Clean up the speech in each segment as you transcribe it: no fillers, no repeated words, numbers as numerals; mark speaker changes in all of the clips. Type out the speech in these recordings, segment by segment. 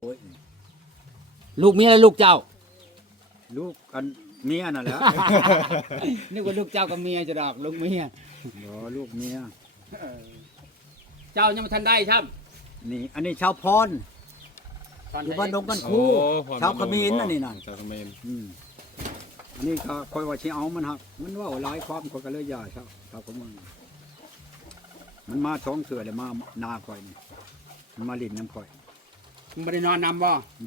Speaker 1: ลูกเมียและลูกเจ้า
Speaker 2: ลูกอันเมียน่ะแหละ
Speaker 1: นึกว่าลูกเจ้ากับเมียจะดอกลูกเมีย
Speaker 2: เดี๋ยวลูกเมีย
Speaker 1: เจ้ายังไม่ทันได้ครับ
Speaker 2: นี่อันนี้ชาวพรอยู่บ้านดงกันคูชาวขมิ้นอันนี้น่ะ
Speaker 3: ชาวเขมร
Speaker 2: อันนี้ก็คอยว่าสิเอามันหักมันว่าหลายความก็เลยย่าชาวขมิ้นมันมาท้องเสือเลยมานาคอยนี่มันมาลิ้นน้ำคอย
Speaker 1: มึงไม่ได้นอนนำบ่
Speaker 2: บ่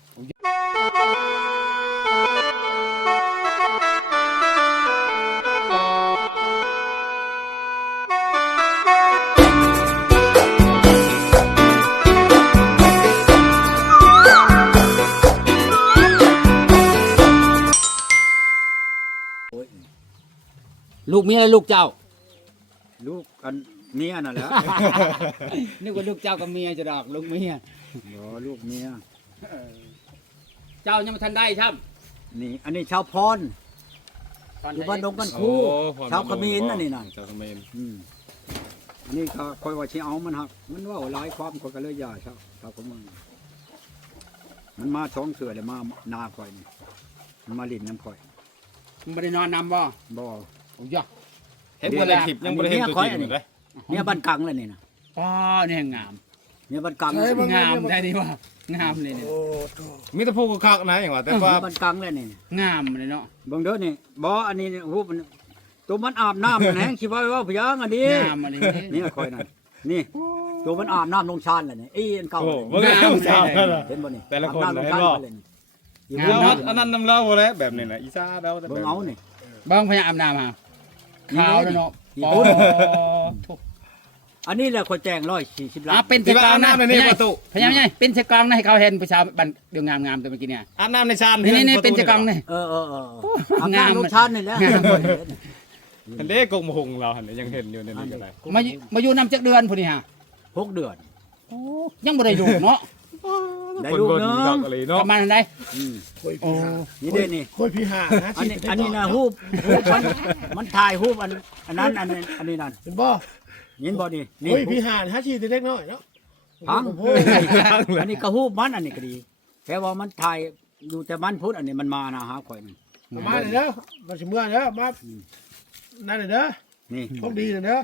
Speaker 1: ลูกเมียและลูกเจ้า
Speaker 2: ลูกอันเมียน่ะแหละ
Speaker 1: นึกว่าลูกเจ้ากับเมียจะดอกลูกเมีย
Speaker 2: เดี๋ยวลูกเมีย
Speaker 1: เจ้ายังไม่ทันได้ครับ
Speaker 2: นี่อันนี้ชาวพรอยู่บ้านดงกันคูชาวขมิ้นอันนี้น่ะ
Speaker 3: ชาวเขมร
Speaker 2: อันนี้ก็คอยว่าสิเอามันหักมันว่าหลายความก็เลยย่าชาวขมิ้นมันมาท้องเสือเลยมานาคอยนี่มันมาลิ้นน้ำคอย
Speaker 1: มึงไม่ได้นอนนำบ่
Speaker 2: บ่
Speaker 1: โอ้ยะ
Speaker 3: เห็นบ่ได้คลิปยังบ่ได้เห็นตัวจริงเลย
Speaker 2: เนี่ยบ้านกังเลยนี่นะ
Speaker 1: อ๋อเนี่ยงาม
Speaker 2: เนี่ยบ้านกัง
Speaker 1: งามได้ดีว่างามเลยเนี่ย
Speaker 3: มีแต่ผู้คักๆนะอย่างว่าแต่ว่า
Speaker 2: เนี่ยบ้านกังเลยนี่
Speaker 1: งามเลยเนาะ
Speaker 2: เบิ่งเด้อนี่บ่อันนี้นี่ฮู้มันตัวมันอาบน้ำนั่นแหงสิว่าพยางอันนี้
Speaker 1: งามอะไร
Speaker 2: นี่คอยนั่นนี่ตัวมันอาบน้ำลงชานเลยนี่อันเก่า
Speaker 3: โอ้
Speaker 2: เลย
Speaker 3: บ่ได้ผู้สาวนั่น
Speaker 2: เห็นบ่นี่
Speaker 3: แต่ละคน
Speaker 2: อาบำลง
Speaker 3: เห็น
Speaker 2: ชา
Speaker 3: บ่
Speaker 2: เลยนี่
Speaker 1: งาม
Speaker 3: เนาะอันนั้นนำเล่าบ่แล้วแบบนี้น่ะอีสานเราแต่
Speaker 2: เบิ่งเอานี่
Speaker 1: บ้างพญาอาบน้ำฮะขาวแล้วเนาะ
Speaker 2: นี่
Speaker 1: อ๋อ
Speaker 2: นี่ อันนี้แหละคนแจ้ง140ล้า
Speaker 1: อ่ะ
Speaker 2: น
Speaker 1: เป็น
Speaker 3: ที่
Speaker 1: เส
Speaker 3: ว่า
Speaker 1: กอง
Speaker 3: อาบ
Speaker 1: นะ
Speaker 3: น้ำในนี่ประตู
Speaker 1: พญาไงเป็นเสกองนะให้เขาเห็นประชาบันเดี๋ยวงามๆตัวเมื่อกี้เนี่ย
Speaker 3: อาบน้ำในชาน
Speaker 1: นี่เป็นเสกองนี่
Speaker 2: เอออาบน้ำลงชานนี่แหละ
Speaker 1: งาม
Speaker 3: อันเด้กงมหงเราหั่นยังเห็นอยู่ในนี้ก็ได้
Speaker 1: มาอยู่นำจักเดือนพุ่นนี่ฮะ
Speaker 2: 6 เดือน
Speaker 1: ยังบ่ได้ดูเนาะ
Speaker 2: ได้ลูกเนอะ
Speaker 3: ดอกอะไร
Speaker 1: ป
Speaker 3: เนาะ
Speaker 1: ระมาณไหน
Speaker 2: อืม
Speaker 1: โอ้
Speaker 2: นี่เด้นี่
Speaker 4: ค่อยพี่หานะ
Speaker 2: อันนี้นะฮูบมันถ่ายฮูบอันนั้นอันนี้นั่น
Speaker 4: เป็นบ่
Speaker 2: เห็นบ่นี่นี่
Speaker 4: โอ้ยพี่หานะชีเล็กน้อยเนาะ
Speaker 2: พัง
Speaker 4: โอ้ย
Speaker 2: อันนี้ก็ฮูบมันอันนี้ก็ดีแค่ว่ามันถ่ายอยู่แต่มันพุทธอันนี้มันมานะฮะข่อยนี่
Speaker 4: มาเลยเด้อมาสิเมื่อเด้อมานั่นเลยเด้อ
Speaker 2: นี่
Speaker 4: โชคดีเลยเด้อ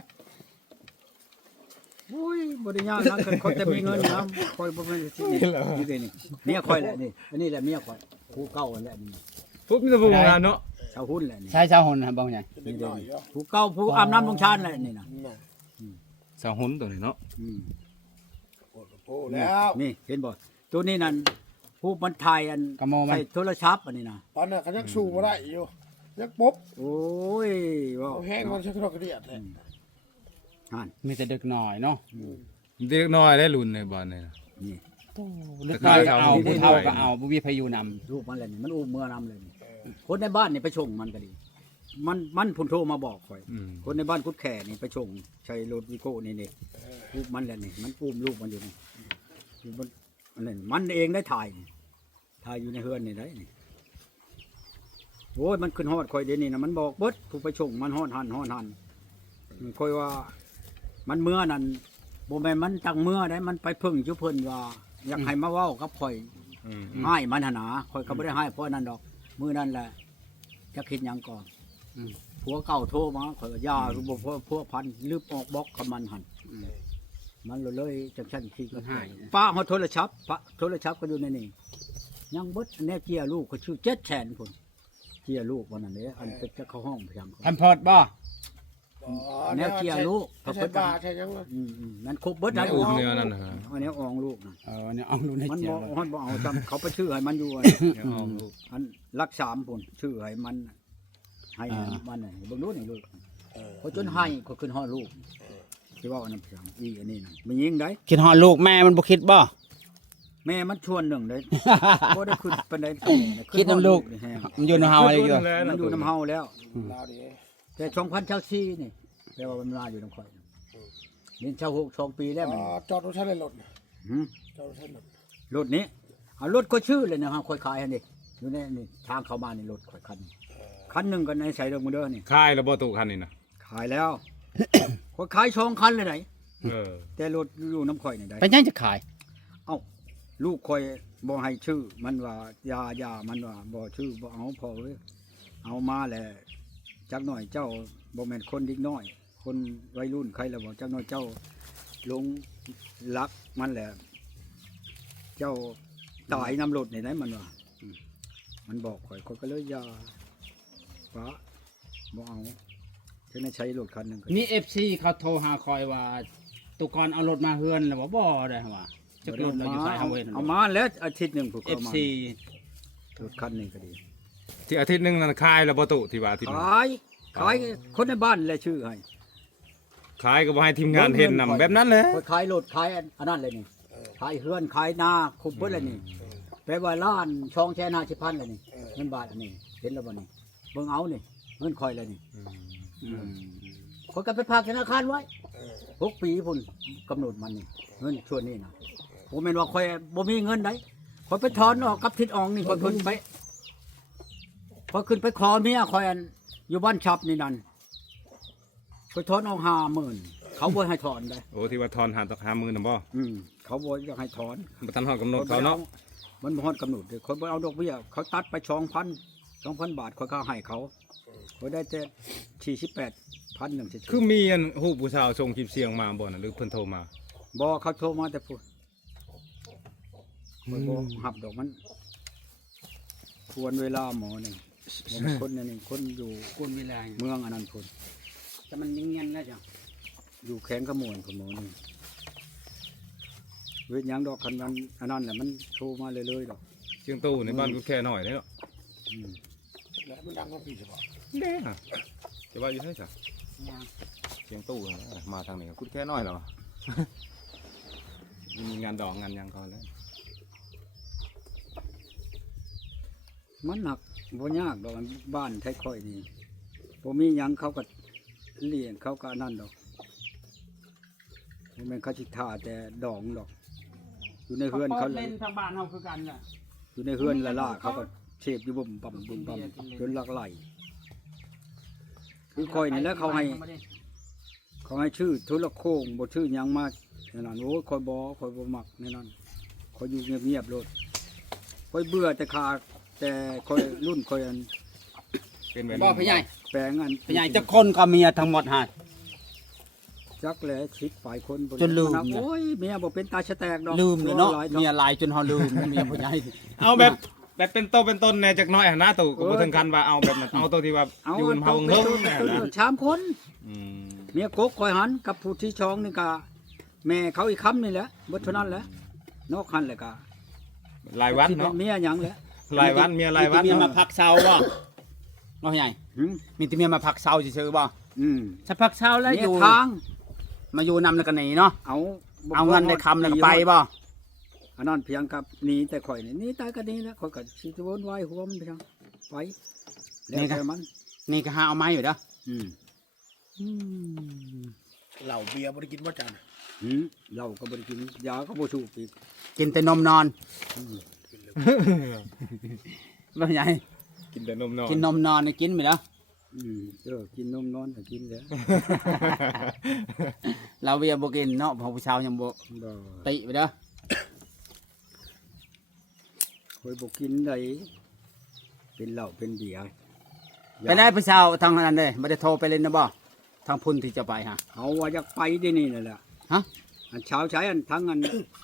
Speaker 2: โอ้ยบ่ได้ยากนะคนจะมีเงินนะข่อยบ่แม่นสินี่นี่เด้นี่เมียข่อยแหละนี่อันนี้แหละเมียข่อยผู้เก่าอันแหละนี่
Speaker 3: ปุ๊บมีแต่ผู้งานเนาะ
Speaker 2: ชาวหุ้นแหละนี่
Speaker 1: ใช่ชาวหนนะบ้างไง
Speaker 4: เล็กน้อยเนาะ
Speaker 2: ผู้เก่าผู้อาบน้ำลงชานแหละนี่นะ
Speaker 3: สาวหุนตัวนี้เนาะ
Speaker 2: อืม
Speaker 4: โอ้แล้ว
Speaker 2: นี่เห็นบ่ตัวนี้นั่นผู้มันถ่ายอัน
Speaker 1: กระโมมัน
Speaker 2: ใส่โทรศัพท์อันนี้นะ
Speaker 4: ตอนนั้นเขายังสู้บ่ได้อยู่ยังปุ๊บ
Speaker 2: โอ้ยว้า
Speaker 4: เอาแห้งมันใช้โทรกระเดียดเลย
Speaker 2: นั่น
Speaker 1: มีแต่ดึกหน่อยเนาะ
Speaker 3: เด็กน้อยได้รุ่นในบ้านนี่
Speaker 2: นี่
Speaker 1: ลึกหน่อยก็เอาผู้เฒ่าก็เอาบุวิพายุน
Speaker 2: รูปมันเลยนี่มันอุ้มเมื่อนำเลยนี่คนในบ้านนี่ไปชงมันก็ดี มันพุ่นโทรมาบอกข่อย คนในบ้านคุดแข่นี่ไปชงใช้รถวิโก้นี่นี่รูปมันแหละนี่มันอุ้มลูกมันอยู่นี่รูปมันอันนั้นมันเองได้ถ่ายนี่ถ่ายอยู่ในเฮือนนี่ได้นี่โอ้ยมันขึ้นฮอดข่อยเดี๋ยวนี้นะมันบอกเบิดผู้ไปชงมันฮอดหันข่อยว่า มันเมื่อนั้นบ่แม่นมันตั้งเมื่อได้มันไปพึ่งอยู่เพิ่นว่า อยากให้มาเว้ากับข่อย ให้มันหนนาข่อยก็บ่ได้ให้เพราะนั้นดอกมื้อนั้นแหละจะคิดหยังก่อนผัวเก่าโทรมาข่อยก็ย่าบ่พวกพันลืบออกบล็อกกับมันหั่นมันเลยจังซั่นที่ก็ให้ป้าเฮาโทรศัพท์ป้าโทรศัพท์ก็อยู่ในนี่ยังเบิดแน่เจียลูกก็ชื่อ700,000พุ่นเจียลูกวันนั้นเด้อันเป็นจะเข้าห้องเพียง
Speaker 1: ำทำพอดบ่
Speaker 2: แนวเจียลูก
Speaker 4: ใช้บาใช้ยัง
Speaker 2: นั่นครบเบิด
Speaker 3: นั่
Speaker 2: ได้
Speaker 3: นอุ้มเนื้อนั่นนะฮะ
Speaker 2: อันนี้อองลูกนะ
Speaker 1: เนี่ยเอาดูใน
Speaker 2: มัน
Speaker 1: เจีย
Speaker 2: บ่
Speaker 1: ว
Speaker 2: ฮอดบ่เอาจำเขาไปชื่อให้มันอยู่อัน
Speaker 3: ยังเอาลูก
Speaker 2: อันรัก3พุ่นชื่อให้มันให้มันน่ะเบิ่งดูนี่ลูกเขาจนให้เขาขึ้นฮอดลูกสิว่าอันนั้นเพียงอีอันนี้น่ะมันยิงได้
Speaker 1: คิดฮอดลูกแม่มันบ่คิดบ่
Speaker 2: แม่มันชวนหนึ่งได้บ่ได้ขึ้นปานใด
Speaker 1: คิดนำลูก
Speaker 2: นี่แฮง
Speaker 1: มันอยู่ในเฮาอะไรอยู่
Speaker 2: มันอยู่นำเฮาแล้ว
Speaker 4: ลาวดี
Speaker 2: แต่2024นี่แปลว่ามันมาอยู่นำข่อยนี่เช่า6 2 ปีแล้วมัน
Speaker 4: จอดรถใช้เลยรถ
Speaker 2: หืม
Speaker 4: จอดรถใช้รถ
Speaker 2: รถนี้เอารถก็ชื่อเลยนะฮะค่อยขายให้นี่อยู่ในนี่ทางเข้ามาในรถค่อยคันหนึ่งกันในใส่ลงมาเด้อนี่
Speaker 3: ค่ายระเบิดตู้คันนี้นะ
Speaker 2: ขายแล้ว ค่อยขาย2 คันเลยไหน
Speaker 3: เออ
Speaker 2: แต่รถอยู่น้ำข่อยนี่ได้
Speaker 1: เป็นยังจะขาย
Speaker 2: เอ้าลูกคอยบ่ให้ชื่อมันว่าอย่ามันว่าบ่ชื่อบ่เอาพอเว้ยเอามาแหละจักหน่อยเจ้าบ่แม่นคนเด็กน้อย คนวัยรุ่นใครแล้วบ่จักหน่อยเจ้าลงรักมันแหละ เจ้าตายน้ำรถนี่ไหนมันว่ามันบอกข่อยก็เลยอย่าฟ้าบ่เอาฉันใช้รถคันหนึงก็
Speaker 1: มี FC เขาโทรหาคอยว่าตุกรเอารถมาเฮือนแล้วบ่ได้ว่าจักรถเราอยู่สายเฮาเว้น
Speaker 2: เอามาแล้วอาทิตย์หนึงพวกเขามา
Speaker 1: FC
Speaker 2: รถคันนี้ก็ดี
Speaker 3: ที่อาทิตย์หนึงนั่นคายแล้วบ่ตุที่ว่าอาทิตย์หนึ่ง
Speaker 2: ขายคนในบ้านเลยชื่อให้
Speaker 3: ขายก็บ่ให้ทีมงานเห็นนำแบบนั้นแหละ
Speaker 2: ขายรถขายอันนั้นเลยนี่ขายเฮือนขายนาคุบเบิดเลยนี่แปลว่าล้านช่องแช่นาชิพันเลยนี่เงินบาทอันนี้เห็นแล้วบ่นี่เบิ่งเอานี่เงินคอยเลยนี่คนก็ไปฝากธนาคารไว้6 ปีพุ่นกำหนดมันนี่เงินช่วงนี้นะผมแม่นว่าคอยบ่มีเงินไหนคอยไปถอนออกกับทิศอองนี่คอยขึ้นไปขอเมียคอยอันอยู่บ้านชับนี่นั่นคอยถอนออก50,000เขาบ่ให้ถอนได้
Speaker 3: โอ้ที่ว่าทอนหาตก50,000น่ะบ่
Speaker 2: เขาบ่อยากให้ถอน
Speaker 3: บ่ทันฮอดกำหนดเขาเนาะ
Speaker 2: มันบ่ฮอดกำหนดเลยคนบ่เอาดอกเบี้ยเขาตัดไป2,000 บาทเขาก็ให้เขาได้แต่48,000นึงเฉยๆ
Speaker 3: คือมีอันฮู้ผู้สาวส่งคลิปเสียงมาบ่น่ะหรือเพิ่นโทรมา
Speaker 2: บ่เขาโทรมาแต่พูดมันบ่หับดอกมันควรเวลาหมอนี่บ่แม่นคนนี่คนอยู่
Speaker 1: กวนเวลา
Speaker 2: เมืองอันนั้นพุ่น
Speaker 1: แต่มันเงียบๆแล้วจ้ะ
Speaker 2: อยู่แข้งขโมยพุ่นหมอนี่เวทหยังดอกคันนั้นอันนั้นแหละมันโทรมาเลยๆดอก
Speaker 3: เชียงตู้ในบ้านกูแค่น้อยเด้เนาะ
Speaker 2: อืม
Speaker 4: แล้วมันดังกว่าพี่ใช่ป่ะ
Speaker 3: เด้ฮะจะว่าอยู่ไสจ้ะเชียงตู้นะมาทางนี้กูแค่น้อยแล้ว มีงานดอกงานหยังเขาแล้ว
Speaker 2: มันหนักบ่ยากดอกบ้านไทยค่อยนี่บ่มีหยังเขาก็เลี้ยงเขาก็อันนั้นดอกบ่แม่นเขาสิท่าแต่ดองดอก อยู่ในเฮือนเขา
Speaker 1: เล่นทางบ้านเฮาคือกันน่ะ
Speaker 2: อยู่ในเฮือนละล่าเขาก็เชฟอยู่บ่มปั๊มบ่มปั๊มจนหลักไหลคือค่อยนี่แหล้วเขาให้ชื่อทุลโค้งบ่ชื่อหยังมาแน่นอนโอ้ยค่อยบ่มักแน่นอนค่อยอยู่เงียบๆโลดค่อยเบื่อแต่ขาแต่ค่อยรุ่นค่อยอัน
Speaker 3: เป็นแบบ
Speaker 1: บ่พี่ใหญ่
Speaker 2: แปลงอัน
Speaker 1: พี่ใหญ่จะคนก็เมียทั้งหมดหา
Speaker 2: จักแหละคิดฝ่ายคนบ่
Speaker 1: จนลืม
Speaker 2: นะโอ้ยเมียบ่เป็นตาชะแตกดอก
Speaker 1: ลืมเลยเนาะ
Speaker 2: หลายดอก
Speaker 1: เมียหลายจนเฮาลืมเมียพี่ใหญ่
Speaker 3: เอาแบบเป็นโตเป็นต้นแน่จักหน้อยหั่นนะตู่ก็บ่ถึงขั้นว่าเอาแบบนั้นเอาตัวที่ว่า
Speaker 2: เอา
Speaker 3: อยู่บนเฮาเฮิงแน่นะ
Speaker 2: ชามคน
Speaker 3: อืม
Speaker 2: เมียกกคอยหันกับผู้ที่ช่องนี่ก็แม่เขาอีกคำนี่แหละบ่เท่านั้นแหละนอกหันแหละก็
Speaker 3: รายวัน
Speaker 2: ที่เป็
Speaker 3: เนาะ
Speaker 2: เมียหยังแหละ
Speaker 3: รายวันเมียรายวัน
Speaker 1: มีเมียมา
Speaker 3: เนาะ
Speaker 1: พักเซาบ่เนาะพี่ใหญ่
Speaker 2: หึ
Speaker 1: มีแต่เมียมาพักเซาซื่อๆบ่
Speaker 2: อืม
Speaker 1: ถ้าพักเซาแล้ว
Speaker 2: เมี
Speaker 1: อย ยู่
Speaker 2: ทาง
Speaker 1: มาอยู่นำแล้วก็หนีเนาะ
Speaker 2: เอา
Speaker 1: เอาเงินได้คำแล้วก็ไปบ่
Speaker 2: อันนั้นเพียงกับหนีแต่ข่อยนี่หนีตายก็หนีแล้วข่อยก็สิวนวายหัวมันไปทางไปแล้วแต่มัน
Speaker 1: นี่ก็หาเอาไม้อยู่เด้อ
Speaker 2: อืม
Speaker 4: เหล้าเบียร์บ่ได้กินบ่จัน
Speaker 2: หึเหล้าก็บ่ได้กินยาก็บ่สูบอีก
Speaker 1: กินแต่นมนอน
Speaker 2: อืม
Speaker 1: บ่ใหญ่
Speaker 3: กินแต่นมนอน
Speaker 1: กินนมนอนนี่กินไปแล้ว
Speaker 2: กินนมนอนก็กินแล้ว
Speaker 1: เราเวียบ่กินเนาะเพอผู้ชาวยังบ่
Speaker 2: บ่
Speaker 1: ติไปเด้อ
Speaker 2: ข่อยบ่กินได้เป็นเหล้าเป็นเบียร์
Speaker 1: ไปได้ผู้ชาวทางนั้นเด้บ่ได้โทรไปเล่นนะบ่ทางพุ่นที่จะไปฮะ
Speaker 2: เอาว่าอยากไปได้นี่นั่นแหละ
Speaker 1: ฮะ
Speaker 2: อันเช้าใช้อันทั้งอัน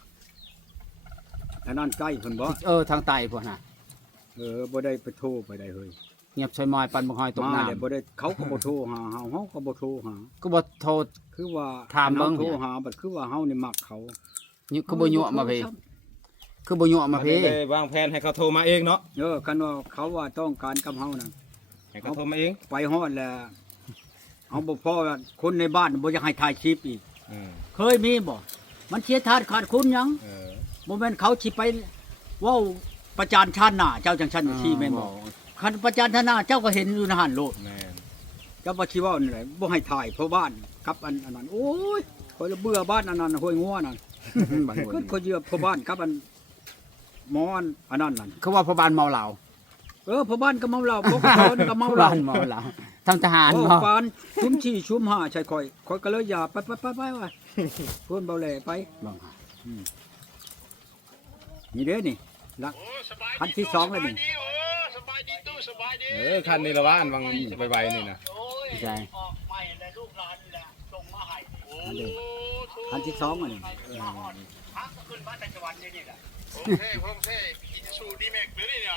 Speaker 2: อันนั้นใกล้เพิ่นบ่
Speaker 1: ทางใต้พุ่นน่ะ
Speaker 2: บ่ได้ไปโทรไปได้เฮ้ย
Speaker 1: เงียบซอยมอยปันบ่ฮอยตก
Speaker 2: มา
Speaker 1: น้ำ
Speaker 2: แล้วบ่ได้เขาก็บ่โทรหาเฮาก็บ่โทรหา
Speaker 1: ก็บ่โทร
Speaker 2: คือว่า
Speaker 1: ถามเบิ่ง
Speaker 2: เฮโทรหาบัดคือว่าเฮานี่มักเขา
Speaker 1: คือบ่ยั่วมาพี่คือบ่ยั่วมาพี่
Speaker 3: ได้วางแผนให้เขาโทรมาเองเนาะ
Speaker 2: กันว่าเขาว่าต้องการกับเฮานั่น
Speaker 3: ให้เขาโทรมาเอง
Speaker 2: ไปฮอดแล้วเอาบ่พอว่าคนในบ้านบ่อยากให้ถ่ายคลิปอีก
Speaker 3: อืม
Speaker 2: เคยมีบ่มันเสียทาดขาดคุณหยัง
Speaker 3: เออ
Speaker 2: บ่แม่นเขาสิไปเว้าประจานชาติหน้าเจ้าจังซั่นจังซี่แม่นบ่คันประจานชาติหน้าเจ้าก็เห็นอยู่ในหันโลด
Speaker 3: แม่น
Speaker 2: เจ้าบ่สิเว้านี่แหละบ่ให้ถ่ายเพราะบ้านกับอันนั้นโอ้ยข่อยละเบื่อบ้านอันนั้นห้วยงัวนั่น
Speaker 1: บัด
Speaker 2: ก็ข่อยเยื่อเพราะบ้านกับอันหมอนอันนั้นนั่น
Speaker 1: เขาว่าพ่อบ้านเมาเหล้า
Speaker 2: เพราะบ้านก็เมาเหล้าพวกชนก็เมา
Speaker 1: พ่อ
Speaker 2: เหล้า
Speaker 1: บ้านเมาเหล้าทางทหาร
Speaker 2: โอ้
Speaker 1: เนาะ
Speaker 2: ฟานชุมชี่ชุมหาใช่ข่อยก็เลยอย่าไปว่าเพิ่นเบาแหล่ไป
Speaker 1: บังหา
Speaker 2: นี่เด้อนี่ละคันที่สองแล้วนี่
Speaker 5: สบายดีตู้สบายดี
Speaker 3: คันนี้ละว่าอันวังใบๆนี่นะ
Speaker 2: ใช่
Speaker 5: ออกใหม่เลยลูกหลานแหละส่งมาให้โอ้
Speaker 2: อันเด้อคันที่สองอันนี้
Speaker 5: พักขึ้นบ้านแต่จังหวัดนี่แหละโอเคโอเคกินสูดีแม็กเลยเนี่ย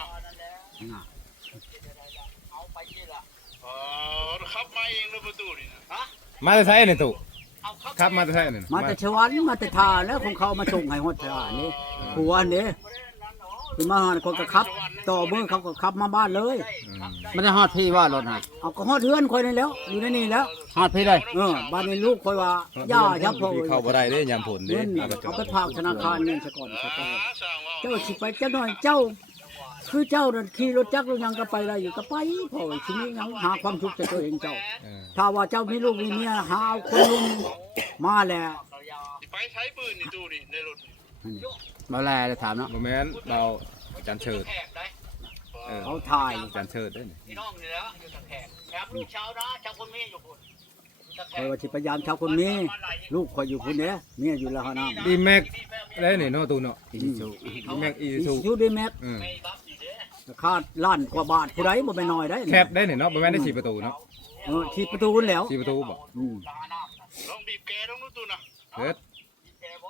Speaker 5: เอาไปที่ละขับมาเองเลยประตูนี่นะฮะ
Speaker 3: มาจะใช้นี่ตู่
Speaker 5: เอาขับ
Speaker 3: ครับมาจะใช้นี่
Speaker 2: มาแต่ชวันมาแต่ทาแล้วของเขามาส่งให้ฮอดทานี่ผัวนี่คือมาหาคนก็ขับ ต่อมือเขาก็ขับมาบ้านเลย
Speaker 1: ไม่ได้ฮอดพี่ว่ารถฮะ
Speaker 2: เอาก็ฮอดเฮือนคอยนี่แล้ว อยู่ในนี่แล้ว
Speaker 1: ฮอดพี่เลย
Speaker 2: บ้านนี้ลูกคอยว่าย่ายับพอ
Speaker 3: เข้าบ่ได้เด้ยามผลเด้
Speaker 2: เงินเอาไปฝากธนาคารเงินซะก่อนซะก่อนเจ้าสิไปเจ้าหน่อยเจ้า คือเจ้านั่นขี่รถจักรรถยังก็ไปได้อยู่ก็ไปพอทีนี้ยังหาความสุขจากตัวเองเจ้า ถ้าว่าเจ้ามีลูกมีเมียหาเอาคนลุงมาแหละ
Speaker 5: ไปใช้ปืนนี่ตู้นี่ในรถ
Speaker 1: มาแลเลยถามเนาะ
Speaker 3: บ่แม่นเราจันเชิด
Speaker 5: แขกได้
Speaker 2: เขาถ่าย
Speaker 3: จันเชิดได้นี่
Speaker 5: พี่น้องนี่แล้วอยู่ตะแขกแถมลูกชาวนะชาวคนมีอยู่คนตะแข
Speaker 2: คอยว่าสิพยายามชาวคนนี้ลูกคอยอยู่คนเนี้ยเมียอยู่ละหาน้ำ
Speaker 3: ดีแม็กได้นี่เนาะตู่เนาะ
Speaker 1: อีซู
Speaker 3: ดีแม็กอี
Speaker 2: อี
Speaker 3: ซู
Speaker 2: ชูดีแม็ก
Speaker 5: ไม่รับนี่เด้
Speaker 2: ค่าล้านกว่าบาทผู้ใดบ่ไปน้อยได้
Speaker 3: แคบได้นี่เนาะบ่แม่นได้4ประตูเนาะ
Speaker 2: ที่ประตูนั่นแล้ว
Speaker 3: 4ประตูบ่
Speaker 5: ลองบีบแกลองดูตู้นะ
Speaker 3: เฮ็ด
Speaker 5: บีบแกบ่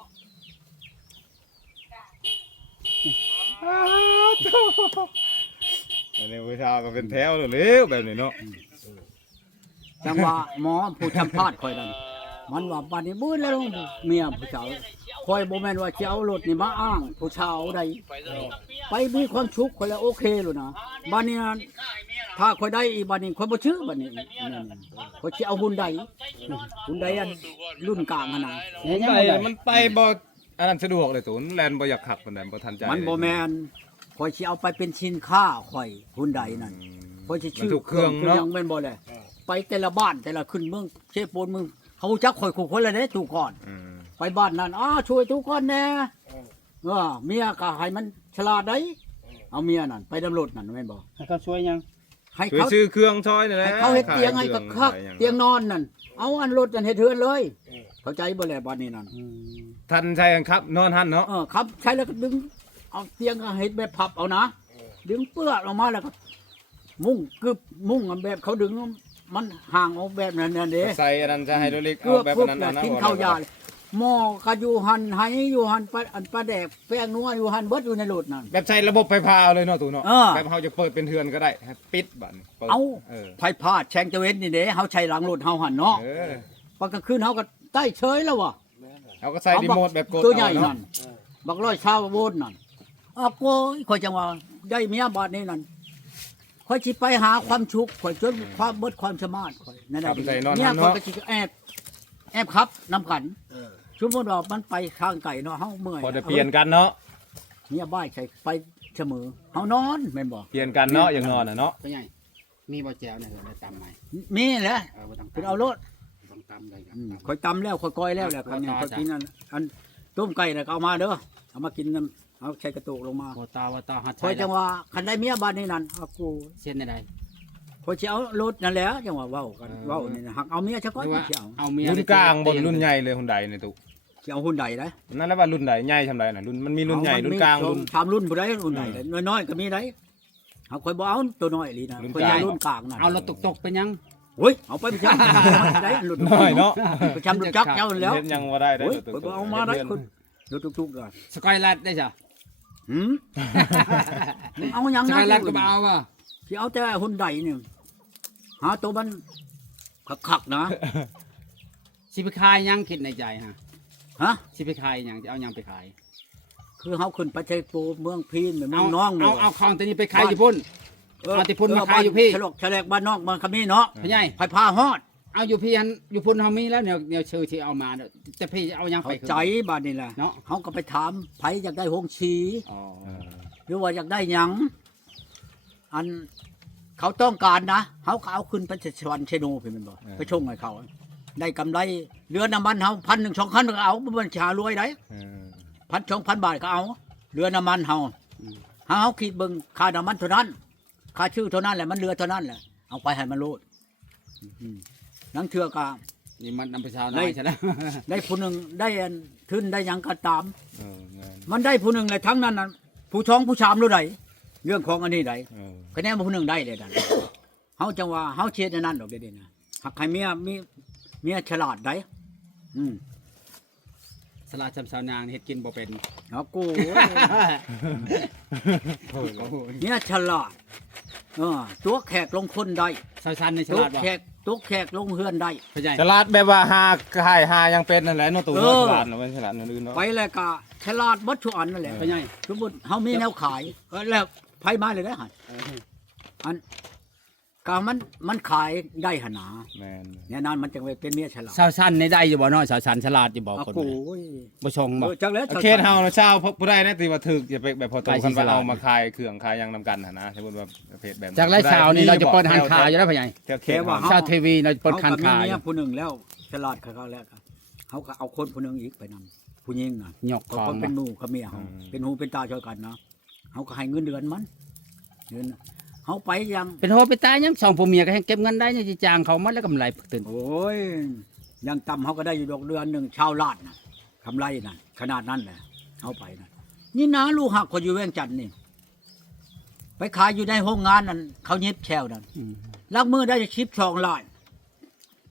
Speaker 3: อันนี้ผู้ชายก็เป็นแถวเร็วแบบนี้เนาะ
Speaker 2: จังว่าหมอผู้สัมภาษณ์คอยนั่นมันว่าบัดนี้บื้นแล้วเมียผู้สาวคอยบ่แม่นว่าสิเอารถนี่มาอ้างผู้ชาวใด
Speaker 5: ไปเลย
Speaker 2: ไปมีความสุขคอยแล้วโอเคแล้วนะบัดนี้นะถ้าคอยได้อีกบัดนี้คอยบ่ชื่อบัดนี้นั่นคอยสิเอาหุ่นใดหุ่นใดอันรุ่นกลางหั่นน่ะ
Speaker 3: มันไปบ่อันนั้นสะดวกเลยตู่แลนบ่อยากขับปานใดบ่ทันใจ
Speaker 2: มันบ่แม่นคอยสิเอาไปเป็นชิ้นค่าคอยหุ่นใดนั่นคอยสิชื่อ
Speaker 3: มันถูกเครื่องเนาะ
Speaker 2: ยังแม่นบ่แหละไปแต่ละบ้านแต่ละขึ้นเมืองเชฟโปนเมืองเขาจักคอยคู่คนละเด้ถูกก่อน ไปบ้านนั้นช่วยทุกคนแน่เมียก็ให้มันฉลาดได้เอาเมียนั่นไปดำรถนั่นแม่นบ่
Speaker 1: ให้เขาช่วยยัง
Speaker 2: ให้
Speaker 3: ช่วย
Speaker 2: เขา
Speaker 3: ซื้อเครื่องช้อยนี่แหละ
Speaker 2: ให้เขาเฮ็ดเตียงให้กับคักเตียงนอนนั่นเอาอันรถนั่นเฮ็ดเทือนเลย เข้าใจบ่แลบ้านนี้นั่น
Speaker 3: ทันใช่กันครับ นอนหันเนาะ
Speaker 2: ครับใช้แล้วก็ดึงเอาเตียงก็เฮ็ดแบบพับเอานะดึงเปื้อออกมาแล้วก็มุ่งกึบมุ่งแบบเขาดึงมันห่างออกแบบนั้นนั่นเด้
Speaker 3: ใส่อันนั้นจะให้เล็ก
Speaker 2: เกื
Speaker 3: เอา
Speaker 2: อบ
Speaker 3: แบบ
Speaker 2: พวก
Speaker 3: นั้น
Speaker 2: น่ะ
Speaker 3: นะ
Speaker 2: กินข้าวยาหม้อก็อยู่หันไหอยู่หันปลาแดกแป้งนัวอยู่หันเบิดอยู่ในรถนั่น
Speaker 3: แบบใช้ระบบไฟฟ้าเอาเลยเนาะตู่เนาะ
Speaker 2: เออ
Speaker 3: แบบเฮาจะเปิดเป็นเทือนก็ได้ให้ปิดบัดนี้ปิด
Speaker 2: เอา
Speaker 3: เออ
Speaker 2: ไผพาดแชงตะเวนนี่เด้เฮาใช้หลังรถเฮาหันเนาะ
Speaker 3: เออ
Speaker 2: พอกลางคืนเฮาก็ใต้เฉยแล้วว่ะ
Speaker 3: เอาก็ใส่รีโมทแบบกด
Speaker 2: ตัวใหญ่
Speaker 3: เอา
Speaker 2: นั่
Speaker 3: เนาะ
Speaker 2: นบักร้อยชาวโวลต์นั่นโอ้ยข่อยจังว่าได้เมียบาดนี้นั่นข่อยสิไปหาความชุกข่อยจนความเบิดความสามารถข่อยนั่นแหละ
Speaker 3: ครับใส่นอน
Speaker 2: เนี่ย
Speaker 3: หัน
Speaker 2: ข่อย
Speaker 3: เนาะ
Speaker 2: ก็สิแอบครับน้ำกันสมมุติว่ามันไปทางไก่เนาะเฮาเมื่อย
Speaker 3: พอจะเปลี่ยนกันเนาะ
Speaker 2: เนี่ยบ้ายใส่ไปเสมอเฮานอนแม่นบ่
Speaker 3: เปลี่ยนกันเนาะอย่างนอนน่ะเนาะ
Speaker 1: ตัวใหญ่มีบ่แจวเนี่ยได้ตำไหม
Speaker 2: มีแหละ
Speaker 1: บ่ต้อง
Speaker 2: เป็นเอารถ
Speaker 1: ต้องตำเลยครับ
Speaker 2: ข่อยตำแล้วข่อยก้อยแล้วแหละครับเนี่ยข่อยกินอันต้มไก่น่ะก็เอามาเด้อเอามากินน้ำเอาใส่กระตุกลงมา
Speaker 1: บ่ตาว่าตาหัด
Speaker 2: ข่อยจังว่าคันได้เมียบ้านนี้นั่นเอากู
Speaker 1: เส้นใด
Speaker 2: ข่อยสิเอารถนั่นแหละจังว่าเว้ากันเว้านี่นะหักเอาเมียซะก่อน
Speaker 1: ว่า
Speaker 2: สิเอา
Speaker 1: เอาเมีย
Speaker 3: รุ่นกลางบนรุ่นใหญ่เลยหุ่นใดในตู่
Speaker 2: สิเอาหุ่นใดได้
Speaker 3: นั่นแหละว่ารุ่นใดใหญ่ทำไรน่ะรุ่นมันมีรุ่นใหญ่รุ่นกลางรุ่น
Speaker 2: ทำรุ่นบ่ได้รุ่นใดได้น้อยๆก็มีได้เอาข่อยบ่เอาตัวน้อยอีหลีนะ
Speaker 3: รุ่น
Speaker 2: ข่อย
Speaker 3: กลาง
Speaker 2: เอารุ่นกลางนั่น
Speaker 1: เอารถตกๆเป็นยัง
Speaker 2: โอ้ยเอาไปประจำได้รุ่น
Speaker 3: น้อยเนาะ
Speaker 2: ประจำรุ่นจักรเจ้าแล้ว
Speaker 3: เฮ็ดยังบ่ได้ได้
Speaker 2: โอ้ย
Speaker 3: ตัว
Speaker 2: ข่อยบ่เอามาได้คนรถทุกๆเลย
Speaker 1: สกอยลัดได้จ้ะ
Speaker 2: หืมมึงเอาหยัง
Speaker 1: ส
Speaker 2: นะ
Speaker 1: กอยลัดก็บ่เอาว่ะ
Speaker 2: สิเอาแต่หุ่นใดเนี่ยหาตัวมันคักๆนะ
Speaker 1: สิไปขายยังคิดในใจฮะ
Speaker 2: ฮะ
Speaker 1: สิไปขายยังจะเอายังไปขาย
Speaker 2: คือเฮาขึ้นไปใช้ปูเมืองพีนเมืองน้อง
Speaker 1: เอาของตัวนี้ไปขายอยู่พุ่น เอาแต่พุ่นมาขายอยู่พี่
Speaker 2: ฉลกฉลกบ้านนอกเมืองคำนี้เนาะ
Speaker 1: พี่ใหญ่
Speaker 2: ไผพาฮอด
Speaker 1: เอาอยู่พี่หันอยู่พุ่นเฮามีแล้วเนี่ยชื่อที่เอามาเนี่ยแต่พี่จะเอายัง
Speaker 2: เข้า
Speaker 1: ไป
Speaker 2: ใจบ้านนี่แหละ
Speaker 1: เนาะ
Speaker 2: เฮาก็ไปถามไผอยากได้หงชี
Speaker 1: อ๋อ
Speaker 2: หรือว่าอยากได้หยังอันเขาต้องการนะเฮาก็เอาขึ้นไปสวรรค์เชโนพี่แมันบ่ไปชงให้เขา ได้กำไรเรือน้ำมันเฮา1,000 2,000ก็เอาบ่มันสิหารวยได้ 1,000 2,000 บาทก็เอาเรือน้ำมันเฮาเฮาคิดเบิ่งค่าน้ำมันเท่านั้นค่าชื่อเท่านั้นแหละมันเรือเท่านั้นแหละเอาไปให้มันโลดนังเทื่อก็
Speaker 1: นี่มันนำไปชาวนาใช่ไหม
Speaker 2: ได้ผู้หนึงได้อันทึนได้หยังก็ตาม
Speaker 3: แม่น
Speaker 2: มันได้ผู้หนึงเลยทั้งนั้นน่ะผู้ท้องผู้ชามรู้ใดเรื่องของอันนี้ใด คะแนนผู้หนึงได้เลยนั่น เฮาจังว่าเฮาเช็ดอันนั้นดอกเด่นๆนะหักให้เมียฉลาดได้อืม
Speaker 1: สลาจำชาวนางเฮ็ดกินบ่เป็น
Speaker 2: เอากูเมียฉลาดตัวแขกลงคนได้
Speaker 1: ชาวชันในฉ
Speaker 2: ตัว
Speaker 1: ลาดบ่
Speaker 2: ตัวแขกลงเฮือนได้
Speaker 1: พ่อใหญ่
Speaker 3: ฉลาดแบบว่าหาขายหายังเป็นนั่นแหละเนาะตู่
Speaker 2: เอ
Speaker 3: เนาะ
Speaker 2: อ
Speaker 3: ฉลาดเนาะไม่ฉลาดนั่นอื่นเนาะ
Speaker 2: ไปแล้วก็ฉลาดบัดทุกอันนั่นแหละ
Speaker 1: พ่อใหญ่
Speaker 2: สมมุติเฮามีแนวขายแล้วไผมาเลยได้หั่นอันก็มันขายได้หั่นนา
Speaker 3: แม่น
Speaker 2: เนี่ยนั้นมันจังไว้เป็นเมียฉลาด
Speaker 1: ชาวชันในได้อยู่บ่เนาะชาวชันฉลาดอยู่บ่
Speaker 2: เอา
Speaker 1: คน
Speaker 2: กู
Speaker 1: บ่ชงบ่
Speaker 2: จังแล้ว
Speaker 3: เขตเฮาเนาะเช้าผู้ใดนะที่ว่าถึกอย่าไปแบบพอโต
Speaker 1: ไปสิ
Speaker 3: กันไป
Speaker 1: ฉลาด
Speaker 3: เอามาขายเครื่องขายหยังนำกันหั่นนะสมมุติว่าประเภทแบบ
Speaker 1: จากไร่ชาวนี่เราจะเปิดหันขายอยู่แล้วพ่อใหญ่
Speaker 3: แถวเขตเฮา
Speaker 1: ชาวทีวีเราจะเปิดคัน
Speaker 2: เขาก็
Speaker 1: ขาย
Speaker 2: มีเมียผู้หนึ่งแล้วฉลาดเขาแล้วก็เขาก็เอาคนผู้หนึ่งอีกไปนำผู้หญิงน่ะ
Speaker 1: หยก
Speaker 2: เขา
Speaker 1: ของ
Speaker 2: ก็เป็นหมู่กับเมียเขาเป็นหูเป็นตาช่วยกันเนาะเขาก็ให้เงินเดือนมันเงินเขาไปยัง
Speaker 1: เป็นโหไปตายยังสองผัวเมียก็ให้เก็บเงินได้ยังสิจ้างเขามาแล้วกำไรตื่น
Speaker 2: โอ้ยยังต่ำเขาก็ได้อยู่ดอกเดือนหนึ่งชาวลาดน่ะกำไรน่ะขนาดนั้นแหละเขาไปน่ะนี่นะลูกหักคนอยู่เวียงจันทน์นี่ไปขายอยู่ในโรงงานนั่นเขาเย็บแชวนั่น
Speaker 1: อืม
Speaker 2: ลักมือได้ชิป2 ล้าน